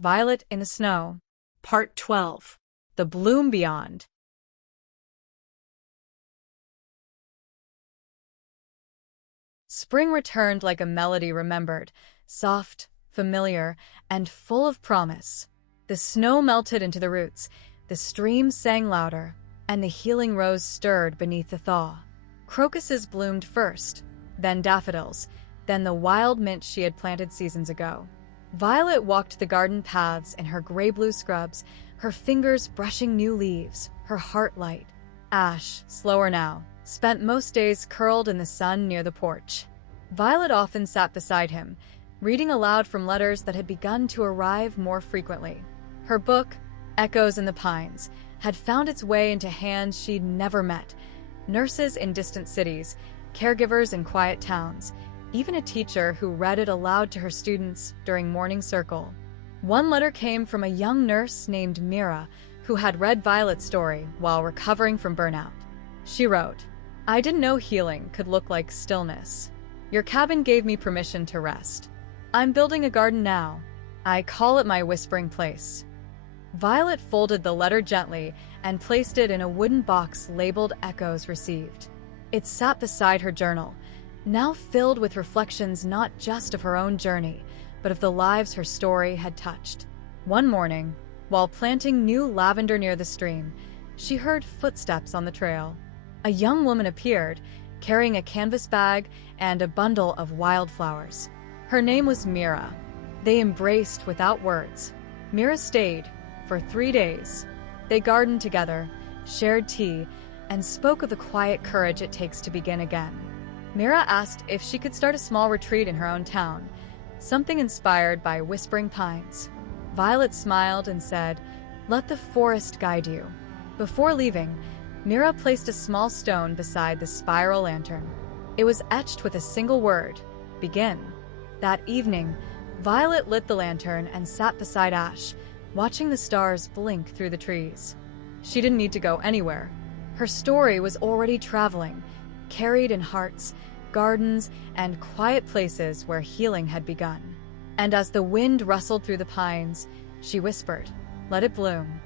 Violet in the Snow. Part 12. The Bloom Beyond. Spring returned like a melody remembered, soft, familiar, and full of promise. The snow melted into the roots, the streams sang louder, and the healing rose stirred beneath the thaw. Crocuses bloomed first, then daffodils, then the wild mint she had planted seasons ago. Violet walked the garden paths in her gray-blue scrubs, her fingers brushing new leaves, her heart light. Ash, slower now, spent most days curled in the sun near the porch. Violet often sat beside him, reading aloud from letters that had begun to arrive more frequently. Her book, Echoes in the Pines, had found its way into hands she'd never met. Nurses in distant cities, caregivers in quiet towns, even a teacher who read it aloud to her students during morning circle. One letter came from a young nurse named Mira, who had read Violet's story while recovering from burnout. She wrote, "I didn't know healing could look like stillness. Your cabin gave me permission to rest. I'm building a garden now. I call it my whispering place." Violet folded the letter gently and placed it in a wooden box labeled Echoes Received. It sat beside her journal, now filled with reflections not just of her own journey, but of the lives her story had touched. One morning, while planting new lavender near the stream, she heard footsteps on the trail. A young woman appeared, carrying a canvas bag and a bundle of wildflowers. Her name was Mira. They embraced without words. Mira stayed for 3 days. They gardened together, shared tea, and spoke of the quiet courage it takes to begin again. Mira asked if she could start a small retreat in her own town, something inspired by whispering pines. Violet smiled and said, "Let the forest guide you." Before leaving, Mira placed a small stone beside the spiral lantern. It was etched with a single word, "Begin." That evening, Violet lit the lantern and sat beside Ash, watching the stars blink through the trees. She didn't need to go anywhere. Her story was already traveling, carried in hearts, gardens, and quiet places where healing had begun. And as the wind rustled through the pines, she whispered, "Let it bloom."